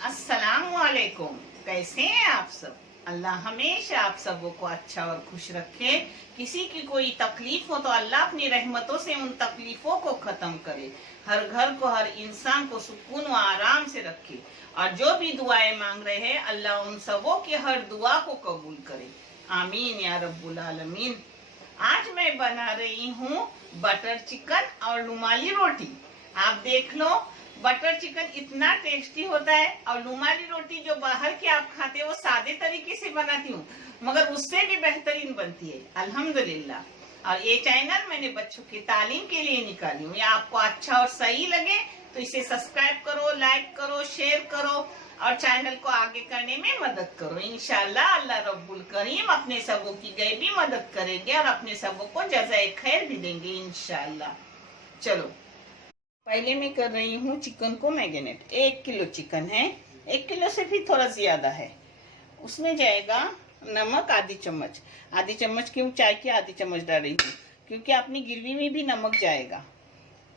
अस्सलाम वालेकुम। कैसे हैं आप सब? अल्लाह हमेशा आप सबों को अच्छा और खुश रखे। किसी की कोई तकलीफ हो तो अल्लाह अपनी रहमतों से उन तकलीफों को खत्म करे। हर घर को, हर इंसान को सुकून व आराम से रखे। और जो भी दुआएं मांग रहे हैं अल्लाह उन सबों की हर दुआ को कबूल करे। आमीन या रब्बुल आलमीन। आज मैं बना रही हूँ बटर चिकन और रुमाली रोटी। आप देख लो, बटर चिकन इतना टेस्टी होता है और रुमाली रोटी जो बाहर की आप खाते हो वो सादे तरीके से बनाती हूँ, मगर उससे भी बेहतरीन बनती है अल्हम्दुलिल्लाह। और ये चैनल मैंने बच्चों की तालीम के लिए निकाली हूँ। ये आपको अच्छा और सही लगे तो इसे सब्सक्राइब करो, लाइक करो, शेयर करो और चैनल को आगे करने में मदद करो। इंशाल्लाह अल्लाह रब्बुल करीम अपने सबों की गैबी मदद करेंगे और अपने सबों को जज़ाए खैर भी देंगे इंशाल्लाह। चलो, पहले मैं कर रही हूँ चिकन को मैरिनेट। 1 किलो चिकन है, 1 किलो से भी थोड़ा ज्यादा है। उसमें जाएगा नमक आधी चम्मच क्यों, चाय की आधी चम्मच डाल रही हूँ क्योंकि अपनी गिरवी में भी नमक जाएगा।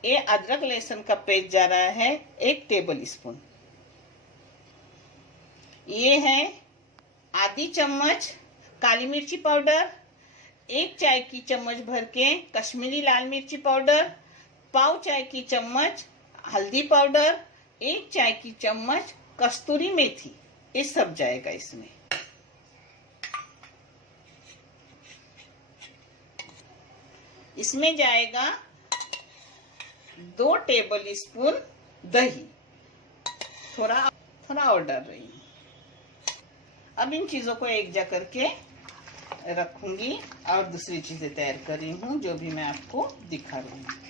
ये अदरक लहसुन का पेस्ट जा रहा है 1 टेबल स्पून। ये है आधी चम्मच काली मिर्ची पाउडर, 1 चाय की चम्मच भर के कश्मीरी लाल मिर्ची पाउडर, पाव चाय की चम्मच हल्दी पाउडर, 1 चाय की चम्मच कस्तूरी मेथी। ये सब जाएगा इसमें। इसमें जाएगा 2 टेबल स्पून दही, थोड़ा थोड़ा और डाल रही हूँ। अब इन चीजों को एक जा करके रखूंगी और दूसरी चीजें तैयार कर रही हूँ जो भी मैं आपको दिखा रही हूँ।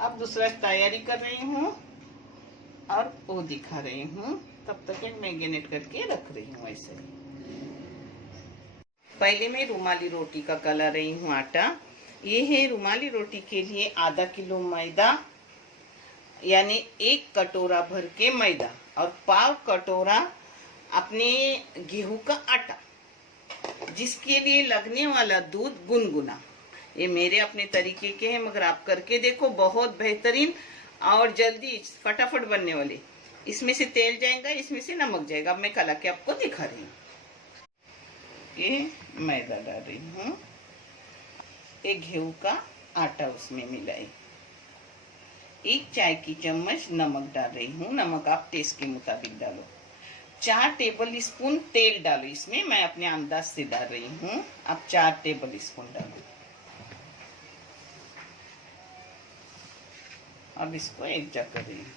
अब दूसरा तैयारी कर रही हूँ और वो दिखा रही हूँ। तब तक मैरिनेट करके रख रही हूँ। ऐसे पहले मैं रुमाली रोटी का गला रही हूँ आटा। ये है रुमाली रोटी के लिए आधा किलो मैदा, यानी 1 कटोरा भर के मैदा और पाव कटोरा अपने गेहूं का आटा, जिसके लिए लगने वाला दूध गुनगुना। ये मेरे अपने तरीके के हैं, मगर आप करके देखो, बहुत बेहतरीन और जल्दी फटाफट बनने वाले। इसमें से तेल जाएगा, इसमें से नमक जाएगा। अब मैं कला के आपको दिखा रही हूँ। ये मैदा डाल रही हूँ, एक गेहूं का आटा उसमें मिलाई, 1 चाय की चम्मच नमक डाल रही हूँ। नमक आप टेस्ट के मुताबिक डालो। 4 टेबल स्पून तेल डालो इसमें, मैं अपने अंदाज से डाल रही हूँ। अब 4 टेबल स्पून डालो। अब इसको एक जा कर रही हूँ।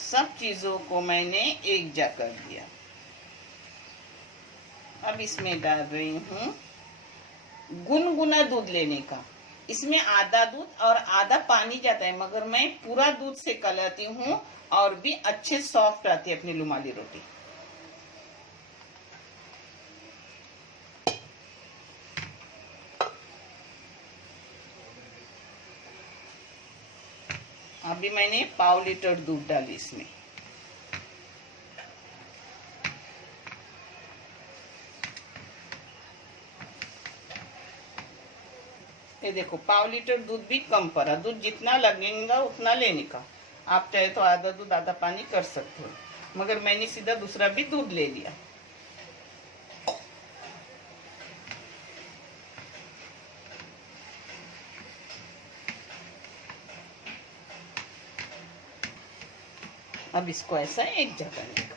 सब चीजों को मैंने एक जा कर दिया। अब इसमें डाल रही हूँ गुनगुना दूध लेने का। इसमें आधा दूध और आधा पानी जाता है, मगर मैं पूरा दूध से कलाती हूँ और भी अच्छे सॉफ्ट आती है अपनी रुमाली रोटी। अभी मैंने पाव लीटर दूध डाली इसमें। ये देखो, पाव लीटर दूध भी कम पड़ा। दूध जितना लगेगा उतना लेने का। आप चाहे तो आधा दूध आधा पानी कर सकते हो, मगर मैंने सीधा दूसरा भी दूध ले लिया। अब इसको ऐसा एक जगह लेगा।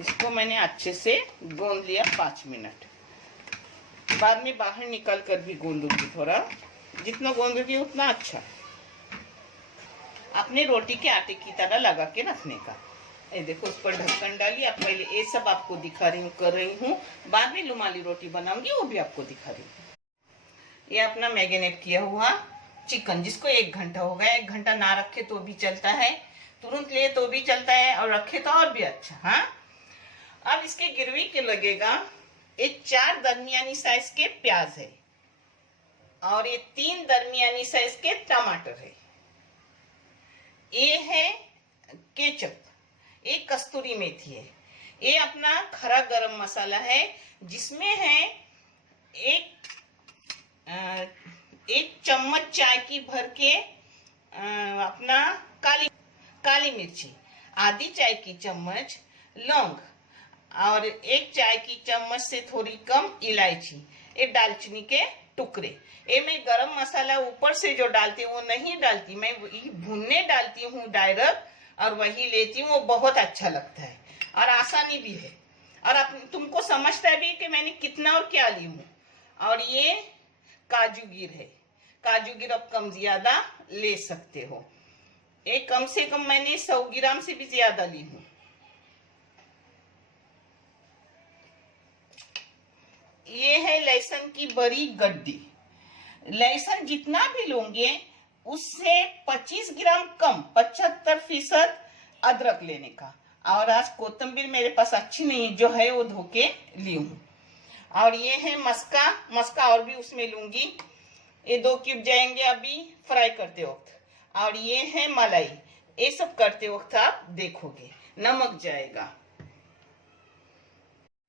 इसको मैंने अच्छे से गूंद लिया 5 मिनट। बाद में बाहर निकाल कर भी गूंदूंगी। थोड़ा जितना गूंदूंगी उतना अच्छा। अपने रोटी के आटे की तरह लगा के रखने का। ये देखो, उस पर ढक्कन डाली। अब पहले ये सब आपको दिखा रही हूँ, कर रही हूँ। बाद में रुमाली रोटी बनाऊंगी, वो भी आपको दिखा रही हूँ। ये अपना मैरिनेट किया हुआ चिकन, जिसको 1 घंटा हो गया। 1 घंटा ना रखे तो भी चलता है, तुरंत ले तो भी चलता है, और रखे तो और भी अच्छा। हाँ, अब इसके गिरवी के लगेगा ये 4 दरमियानी साइज के प्याज है और ये 3 दरमियानी साइज के टमाटर है। ये है केचप, ये कस्तूरी मेथी है, ये अपना खरा गरम मसाला है, जिसमें है एक एक चम्मच चाय की भर के अपना काली काली मिर्ची, आधी चाय की चम्मच लौंग और एक चाय की चम्मच से थोड़ी कम इलायची, एक दालचीनी के टुकड़े। ये मैं गरम मसाला ऊपर से जो डालती हूँ वो नहीं डालती, मैं भुनने डालती हूँ डायरेक्ट और वही लेती हूँ। वो बहुत अच्छा लगता है और आसानी भी है और तुमको समझता भी कि मैंने कितना और क्या ली हूँ। और ये काजू गिर है, काजू गिर अब कम ज्यादा ले सकते हो। एक कम से कम मैंने 100 ग्राम से भी ज्यादा ली हूँ। ये है लहसुन की बड़ी गड्डी। लहसुन जितना भी लोगे उससे 25 ग्राम कम, 75% अदरक लेने का। और आज कोतंबीर मेरे पास अच्छी नहीं, जो है वो धो के ली हूँ। और ये है मस्का, मस्का और भी उसमें लूंगी। ये 2 क्यूब जाएंगे अभी फ्राई करते वक्त। और ये है मलाई, ये सब करते वक्त आप देखोगे। नमक जाएगा।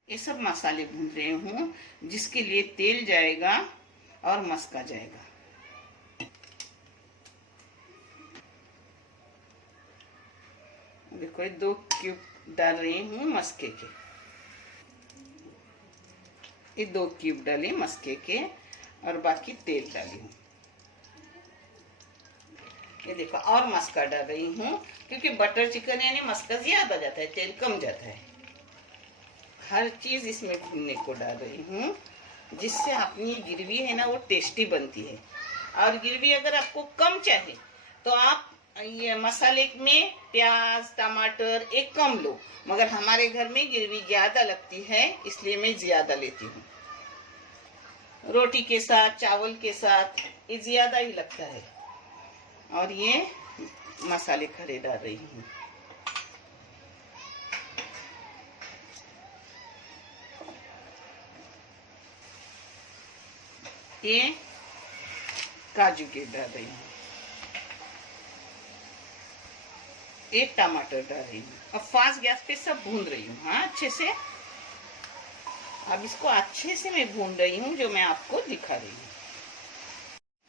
ये सब मसाले भून रहे हूँ, जिसके लिए तेल जाएगा और मस्का जाएगा। देखो ये 2 क्यूब डाल रही हूँ मस्के के, ये 2 क्यूब डाले मस्के के और बाकी तेल डाली हूँ। ये देखो और मस्का डाल रही हूँ, क्योंकि बटर चिकन यानी मस्का ज्यादा जाता है, तेल कम जाता है। हर चीज इसमें भूनने को डाल रही हूँ, जिससे अपनी ग्रेवी है ना वो टेस्टी बनती है। और ग्रेवी अगर आपको कम चाहिए तो आप ये मसाले में प्याज टमाटर एक कम लो, मगर हमारे घर में ग्रेवी ज्यादा लगती है इसलिए मैं ज्यादा लेती हूँ। रोटी के साथ चावल के साथ ये ज्यादा ही लगता है। और ये मसाले खड़े डाल रही हूँ। ये काजू के डाल रही हूँ, एक टमाटर डाल रही हूँ। अब फास्ट गैस पे सब भून रही हूँ, हाँ अच्छे से। अब इसको अच्छे से मैं भून रही हूँ, जो मैं आपको दिखा रही हूँ।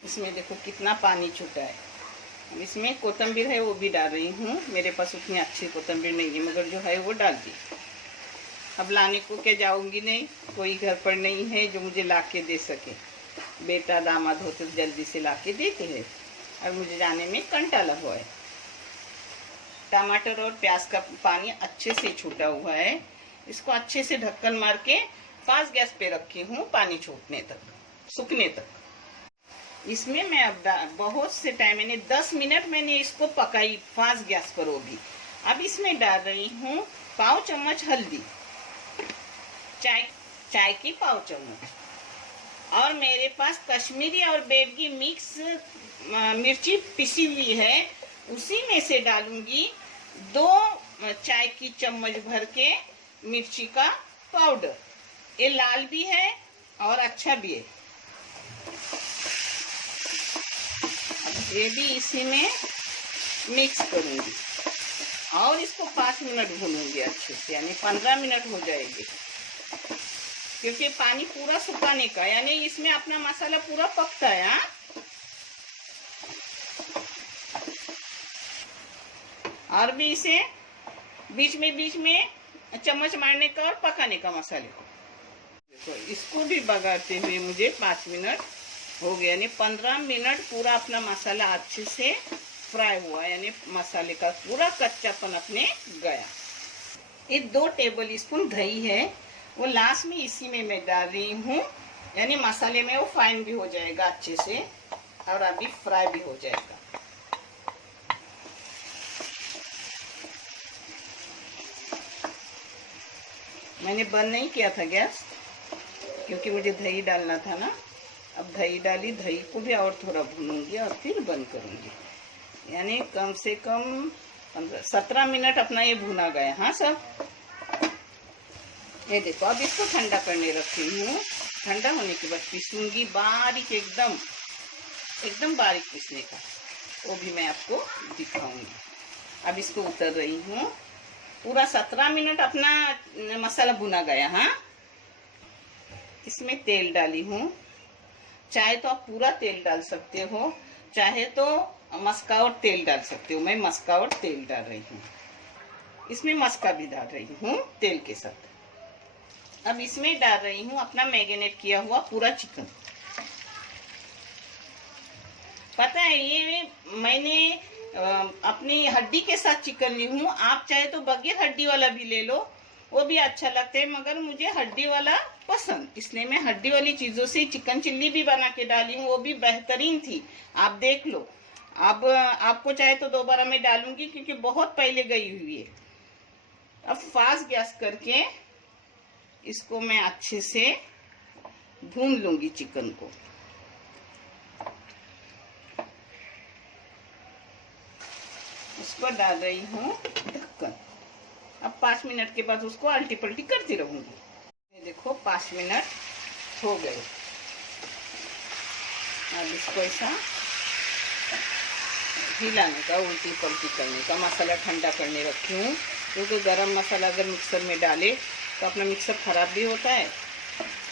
इसमें देखो कितना पानी छूटा है। अब इसमें कोतंबीर है वो भी डाल रही हूँ। मेरे पास उतनी अच्छी कोतंबीर नहीं है, मगर जो है वो डाल दी। अब लाने को क्या जाऊंगी नहीं, कोई घर पर नहीं है जो मुझे ला के दे सके। बेटा दामाद होते तो जल्दी से ला के देते हैं और मुझे जाने में कंटाला हुआ है। टमाटर और प्याज का पानी अच्छे से छूटा हुआ है। इसको अच्छे से ढक्कन मार के फास्ट गैस पे रखी हूँ, पानी छूटने तक, सूखने तक। इसमें मैं अब बहुत से टाइम, मैंने 10 मिनट मैंने इसको पकाई फास्ट गैस पर होगी। अब इसमें डाल रही हूँ पाव चम्मच हल्दी, चाय की पाव चम्मच। और मेरे पास कश्मीरी और बेडगी मिक्स मिर्ची पिसी हुई है, उसी में से डालूंगी 2 चाय की चम्मच भर के मिर्ची का पाउडर। ये लाल भी है और अच्छा भी है। अब ये भी इसी में मिक्स करूंगी और इसको 5 मिनट भूनूंगी अच्छे से, यानी 15 मिनट हो जाएगी। क्योंकि पानी पूरा सुखाने का, यानी इसमें अपना मसाला पूरा पकता है। हाँ, और भी इसे बीच में चम्मच मारने का और पकाने का मसाले को। तो इसको भी बघारते हुए मुझे 5 मिनट हो गया, यानी 15 मिनट पूरा अपना मसाला अच्छे से फ्राई हुआ, यानी मसाले का पूरा कच्चापन अपने गया। ये 2 टेबल स्पून दही है, वो लास्ट में इसी में मैं डाल रही हूँ, यानी मसाले में वो फाइन भी हो जाएगा अच्छे से और अभी फ्राई भी हो जाएगा। मैंने बंद नहीं किया था गैस, क्योंकि मुझे दही डालना था ना। अब दही डाली, दही को भी और थोड़ा भूनूंगी और फिर बंद करूंगी। यानी कम से कम 17 मिनट अपना ये भुना गया। हाँ सब, ये देखो। अब इसको ठंडा करने रखी हूँ। ठंडा होने के बाद पीसूंगी बारीक, एकदम बारीक पीसने का, वो भी मैं आपको दिखाऊंगी। अब इसको उतर रही हूँ। पूरा 17 मिनट अपना मसाला भुना गया। हाँ, इसमें तेल डाली हूँ। चाहे तो आप पूरा तेल डाल सकते हो, चाहे तो मस्कावट तेल डाल सकते हो। मैं मस्कावट तेल डाल रही हूँ। इसमें मस्का भी डाल रही हूँ तेल के साथ। अब इसमें डाल रही हूँ अपना मैरिनेट किया हुआ पूरा चिकन। पता है ये मैंने अपनी हड्डी के साथ चिकन ली हूँ। आप चाहे तो बगैर हड्डी वाला भी ले लो, वो भी अच्छा लगता है, मगर मुझे हड्डी वाला पसंद, इसलिए मैं हड्डी वाली चीजों से चिकन चिल्ली भी बना के डाली हूँ। वो भी बेहतरीन थी, आप देख लो। अब आपको चाहे तो दोबारा मैं डालूंगी क्योंकि बहुत पहले गई हुई है। अब फास्ट गैस करके इसको मैं अच्छे से भून लूंगी चिकन को। उस पर डाल रही हूँ ढक्कन। अब 5 मिनट के बाद उसको अल्टी पल्टी करती रहूंगी। ये देखो 5 मिनट हो गए। अब इसको ऐसा हिलाने का, उल्टी पल्टी करने का। मसाला ठंडा करने रखी हूँ क्योंकि गरम मसाला अगर मिक्सर में डाले तो अपना मिक्सर खराब भी होता है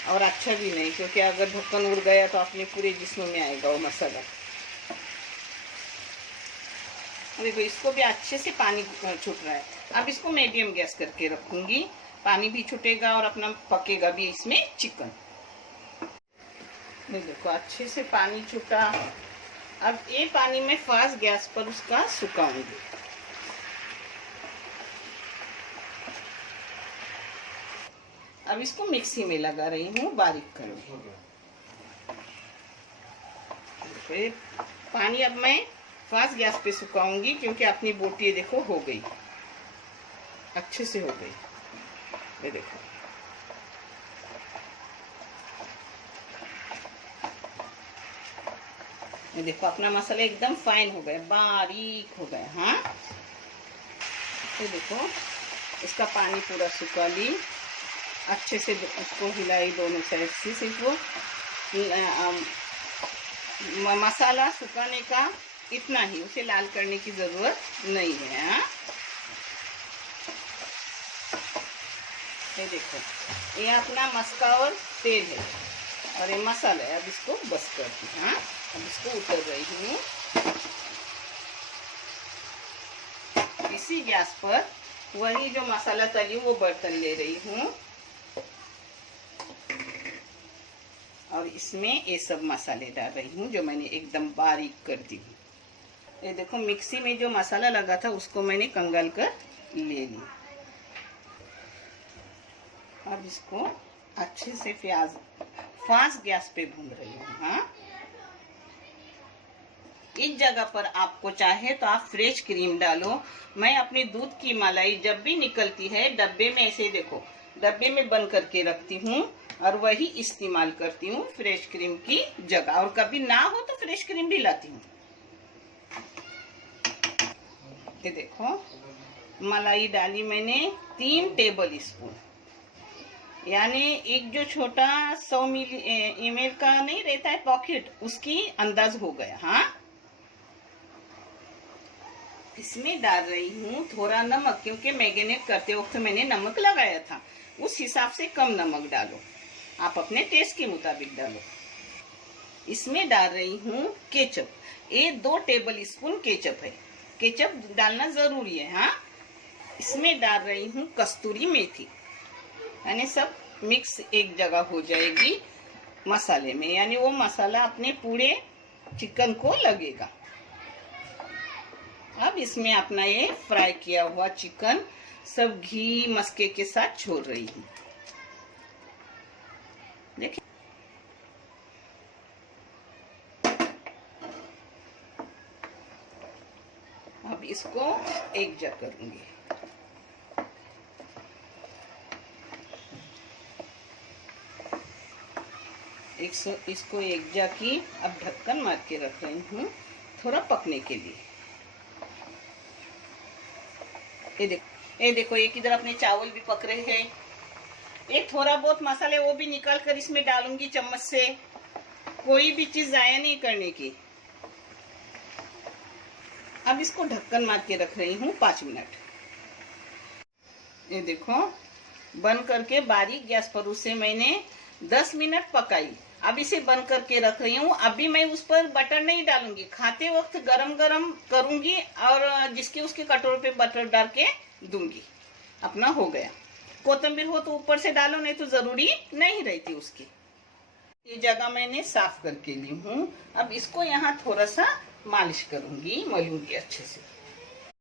और अच्छा भी नहीं, क्योंकि अगर ढक्कन उड़ गया तो अपने पूरे जिस्म में आएगा वो मसाला। देखो इसको भी अच्छे से पानी छूट रहा है। अब इसको मीडियम गैस करके रखूंगी, पानी भी छूटेगा और अपना पकेगा भी इसमें चिकन। देखो अच्छे से पानी छूटा। अब ये पानी में फास्ट गैस पर उसका सुखाऊंगी। अब इसको मिक्सी में लगा रही हूँ बारीक करके। पानी अब मैं फास्ट गैस पे सुखाऊंगी क्योंकि अपनी बोटी देखो हो गई, अच्छे से हो गई। ये देखो ये देखो अपना मसाला एकदम फाइन हो गया, बारीक हो गया। हाँ ये देखो इसका पानी पूरा सुखा ली, अच्छे से उसको हिलाई दोनों साइड से। सिर्फ वो मसाला सुखाने का इतना ही, उसे लाल करने की जरूरत नहीं है। हाँ ये देखो ये अपना मस्का और तेल है और ये मसाला है। अब इसको बस करती हूँ। हाँ अब इसको उतर रही हूँ। इसी गैस पर वही जो मसाला तली वो बर्तन ले रही हूँ और इसमें ये सब मसाले डाल रही हूँ जो मैंने एकदम बारीक कर दी हूँ। ये देखो मिक्सी में जो मसाला लगा था उसको मैंने कंगाल कर ले ली। अब इसको अच्छे से प्याज फास्ट गैस पे भून रही हूँ। हाँ इस जगह पर आपको चाहे तो आप फ्रेश क्रीम डालो। मैं अपनी दूध की मलाई जब भी निकलती है डब्बे में ऐसे देखो डब्बे में बंद करके रखती हूँ और वही इस्तेमाल करती हूँ फ्रेश क्रीम की जगह, और कभी ना हो तो फ्रेश क्रीम भी लाती हूँ। ये देखो मलाई डाली मैंने 3 टेबल स्पून, यानी एक जो छोटा 100 ml का नहीं रहता है पॉकेट, उसकी अंदाज हो गया। हाँ इसमें डाल रही हूँ थोड़ा नमक, क्योंकि मैरिनेट करते वक्त मैंने नमक लगाया था, उस हिसाब से कम नमक डालो, आप अपने टेस्ट के मुताबिक डालो। इसमें डाल रही हूँ केचप, ये 2 टेबल स्पून केचप है, केचप डालना जरूरी है। हाँ इसमें डाल रही हूँ कस्तूरी मेथी, यानी सब मिक्स एक जगह हो जाएगी मसाले में, यानी वो मसाला अपने पूरे चिकन को लगेगा। अब इसमें अपना ये फ्राई किया हुआ चिकन सब घी मस्के के साथ छोड़ रही हूँ। देखिए अब इसको एक जग करूंगी। इसको एक जग की अब ढक्कन मार के रख रही हूँ थोड़ा पकने के लिए। ये देखो एक इधर अपने चावल भी पक रहे हैं। एक थोड़ा बहुत मसाले वो भी निकाल कर इसमें डालूंगी चम्मच से, कोई भी चीज जाया नहीं करने की। अब इसको ढक्कन मार के रख रही हूँ 5 मिनट। ये देखो बंद करके बारीक गैस पर उसे मैंने 10 मिनट पकाई। अब इसे बंद करके रख रही हूँ। अभी मैं उस पर बटर नहीं डालूंगी, खाते वक्त गरम गरम करूंगी और जिसके उसके कटोरे पे बटर डाल के दूंगी। अपना हो गया। कोतंबीर हो तो ऊपर से डालो, नहीं तो जरूरी नहीं रहती उसकी। ये जगह मैंने साफ करके ली हूँ। अब इसको यहाँ थोड़ा सा मालिश करूंगी, मलूंगी अच्छे से।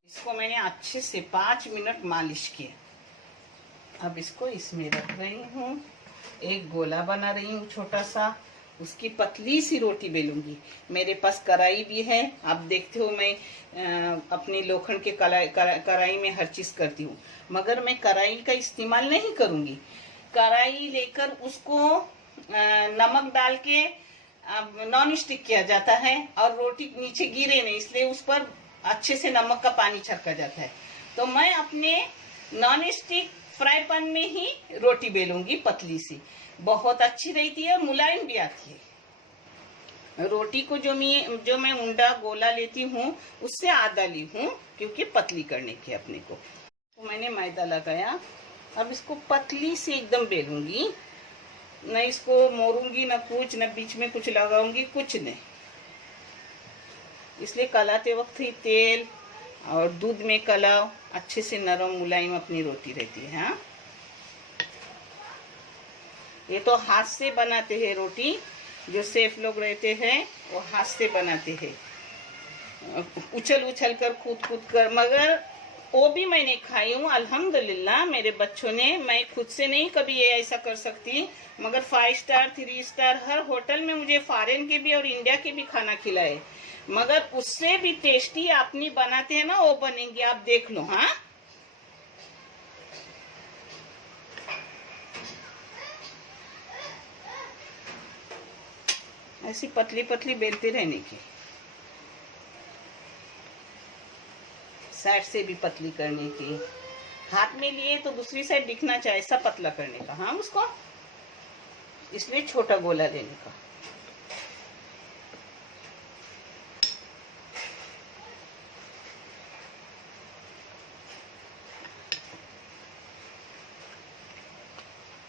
इसको मैंने अच्छे से 5 मिनट मालिश किया। अब इसको इसमें रख रही हूँ। एक गोला बना रही हूँ छोटा सा। उसकी पतली सी रोटी बेलूंगी। मेरे पास कढ़ाई भी है। आप देखते हो मैं अपनी लोखंड के कढ़ाई में हर चीज करती हूँ, मगर मैं कढ़ाई का इस्तेमाल नहीं करूंगी। कढ़ाई लेकर उसको नमक डाल के नॉन स्टिक किया जाता है और रोटी नीचे गिरे नहीं, इसलिए उस पर अच्छे से नमक का पानी छिड़का जाता है। तो मैं अपने नॉन स्टिक फ्राई पैन में ही रोटी बेलूंगी, पतली सी। बहुत अच्छी रहती है और मुलायम भी आती है। रोटी को जो मैं उंडा गोला लेती हूँ उससे आधा ली हूँ, क्योंकि पतली करने की अपने को। तो मैंने मैदा लगाया। अब इसको पतली से एकदम बेलूंगी। न इसको मोड़ूंगी, न कुछ, न बीच में कुछ लगाऊंगी, कुछ नहीं। इसलिए कलाते वक्त ही तेल और दूध में कलाओ, अच्छे से नरम मुलायम अपनी रोटी रहती है। हाँ, ये तो हाथ से बनाते हैं रोटी। जो शेफ लोग रहते हैं वो हाथ से बनाते हैं, उछल उछल कर, कूद कूद कर। मगर वो भी मैंने खाई हूँ अल्हम्दुलिल्लाह, मेरे बच्चों ने। मैं खुद से नहीं कभी ये ऐसा कर सकती, मगर 5 स्टार 3 स्टार हर होटल में मुझे फॉरेन के भी और इंडिया के भी खाना खिलाए, मगर उससे भी टेस्टी अपनी बनाते हैं ना, वो बनेंगे। आप देख लो। हाँ, ऐसी पतली पतली बेलते रहने की, साइड से भी पतली करने की। हाथ में लिए तो दूसरी साइड दिखना चाहिए, ऐसा पतला करने का। हाँ, उसको इसलिए छोटा गोला लेने का।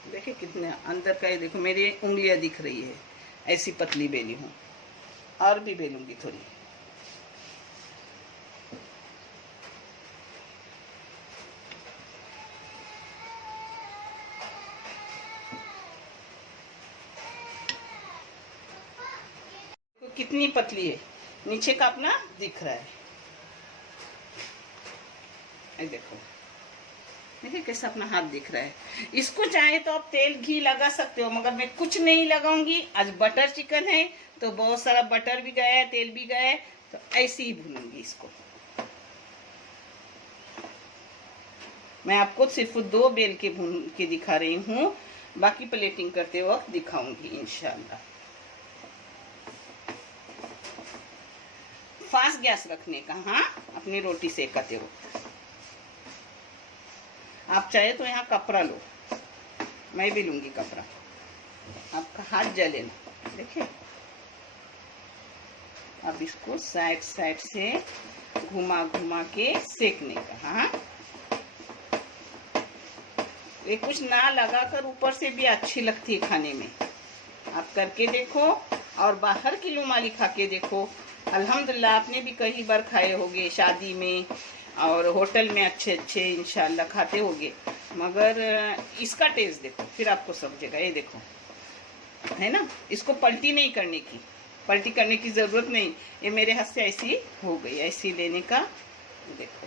देखिए कितने अंदर का है। देखो मेरी उंगलियां दिख रही है, ऐसी पतली बेली हूँ। और भी बेलूंगी थोड़ी। कितनी पतली है, नीचे का अपना दिख रहा है। देखो, देखिए कैसा अपना हाथ दिख रहा है। इसको चाहे तो आप तेल घी लगा सकते हो, मगर मैं कुछ नहीं लगाऊंगी। आज बटर चिकन है तो बहुत सारा बटर भी गया है, तेल भी गया है, तो ऐसे ही भूनूंगी इसको। मैं आपको सिर्फ 2 बेल के भून के दिखा रही हूँ, बाकी प्लेटिंग करते वक्त दिखाऊंगी इंशाल्लाह। फास्ट गैस रखने का। हाँ, अपनी रोटी सेकते वक्त। आप चाहे तो यहाँ कपड़ा लो, मैं भी लूंगी कपड़ा, आपका हाथ जले ना। देखिए, अब इसको साइड साइड से घुमा घुमा के सेकने का। हाँ, ये कुछ ना लगाकर ऊपर से भी अच्छी लगती है खाने में। आप करके देखो और बाहर की रुमाली खा के देखो। अल्हम्दुलिल्लाह, आपने भी कई बार खाए होंगे, शादी में और होटल में अच्छे अच्छे इंशाल्लाह खाते होंगे, मगर इसका टेस्ट देखो, फिर आपको समझेगा। ये देखो, है ना, इसको पलटी नहीं करने की, पलटी करने की जरूरत नहीं। ये मेरे हाथ से ऐसी हो गई, ऐसी लेने का। देखो,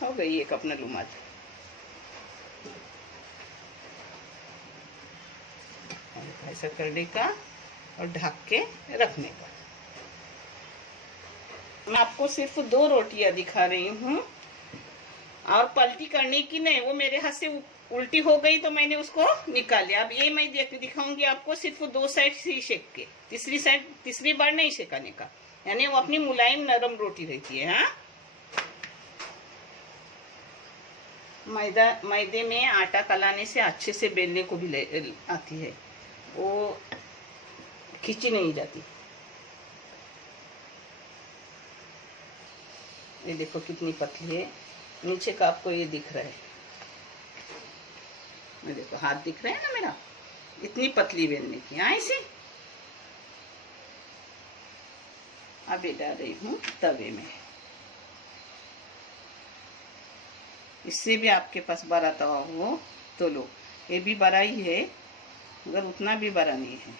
हो गई एक अपना रुमाल। ऐसा करने का और ढक के रखने का। मैं आपको सिर्फ 2 रोटियां दिखा रही हूँ, और पलटी करने की नहीं। वो मेरे हाथ से उल्टी हो गई तो मैंने उसको निकाल लिया। अब ये मैं दिखाऊंगी आपको सिर्फ 2 साइड से ही सेक के, तीसरी बार नहीं सेकाने का, यानी वो अपनी मुलायम नरम रोटी रहती है। हाँ, मैदे में आटा कलाने से अच्छे से बेलने को भी आती है, वो खींची नहीं जाती। ये देखो कितनी पतली है, नीचे का आपको ये दिख रहा है। मैं देखो हाथ दिख रहा है ना मेरा, इतनी पतली बेलने की। हाँ इसे अभी डाल रही हूँ तवे में। इससे भी आपके पास बड़ा तवा हो तो लो, ये भी बड़ा ही है मगर उतना भी बड़ा नहीं है।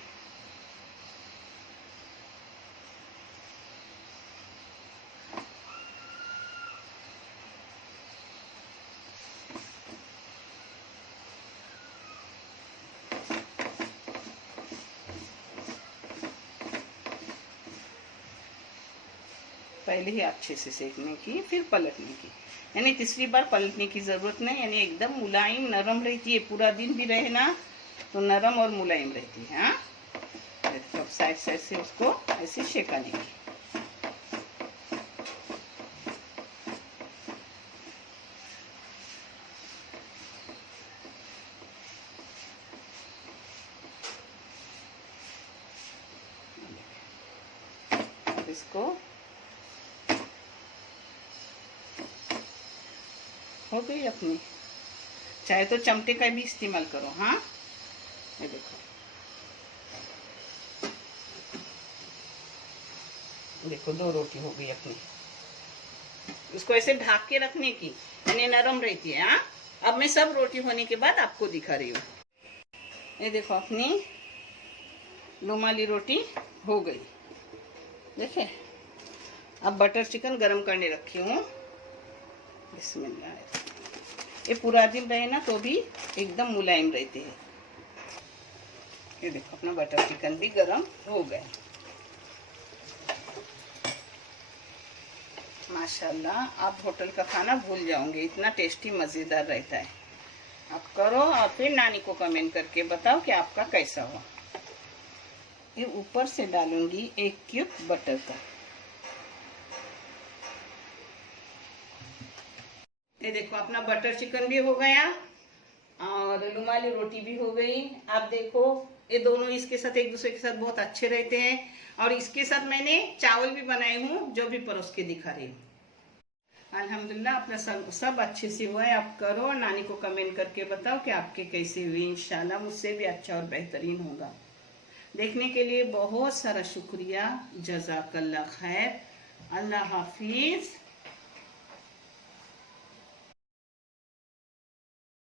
पहले ही अच्छे से सेकने की, फिर पलटने की, यानी तीसरी बार पलटने की ज़रूरत नहीं, यानी एकदम मुलायम नरम रहती है। पूरा दिन भी रहे ना तो नरम और मुलायम रहती है। हाँ तो साइड साइड से उसको ऐसे सेकाने की। अब इसको हो गई अपनी। चाहे तो चमटे का भी इस्तेमाल करो। हाँ ये देखो, देखो 2 रोटी हो गई अपनी। इसको ऐसे ढक के रखने की, यानी नरम रहती है। हाँ अब मैं सब रोटी होने के बाद आपको दिखा रही हूँ। ये देखो अपनी रुमाली रोटी हो गई। देखे, अब बटर चिकन गरम करने रखी हूँ। बिस्मिल्लाह। ये पूरा दिन रहे ना तो भी एकदम मुलायम रहते हैं। ये देखो अपना बटर चिकन भी गरम हो गया। माशाल्लाह, आप होटल का खाना भूल जाओगे, इतना टेस्टी मज़ेदार रहता है। आप करो और फिर नानी को कमेंट करके बताओ कि आपका कैसा हुआ। ये ऊपर से डालूंगी 1 क्यूब बटर का। ये देखो अपना बटर चिकन भी हो गया और रुमाली रोटी भी हो गई। आप देखो ये दोनों इसके साथ एक दूसरे के साथ बहुत अच्छे रहते हैं। और इसके साथ मैंने चावल भी बनाए हूँ, जो भी परोस के दिखा रही हूँ। अल्हम्दुलिल्लाह अपना सब अच्छे से हुआ है। आप करो और नानी को कमेंट करके बताओ कि आपके कैसे हुए। इंशाल्लाह मुझसे भी अच्छा और बेहतरीन होगा। देखने के लिए बहुत सारा शुक्रिया। जज़ाकल्लाह खैर। अल्लाह हाफिज़।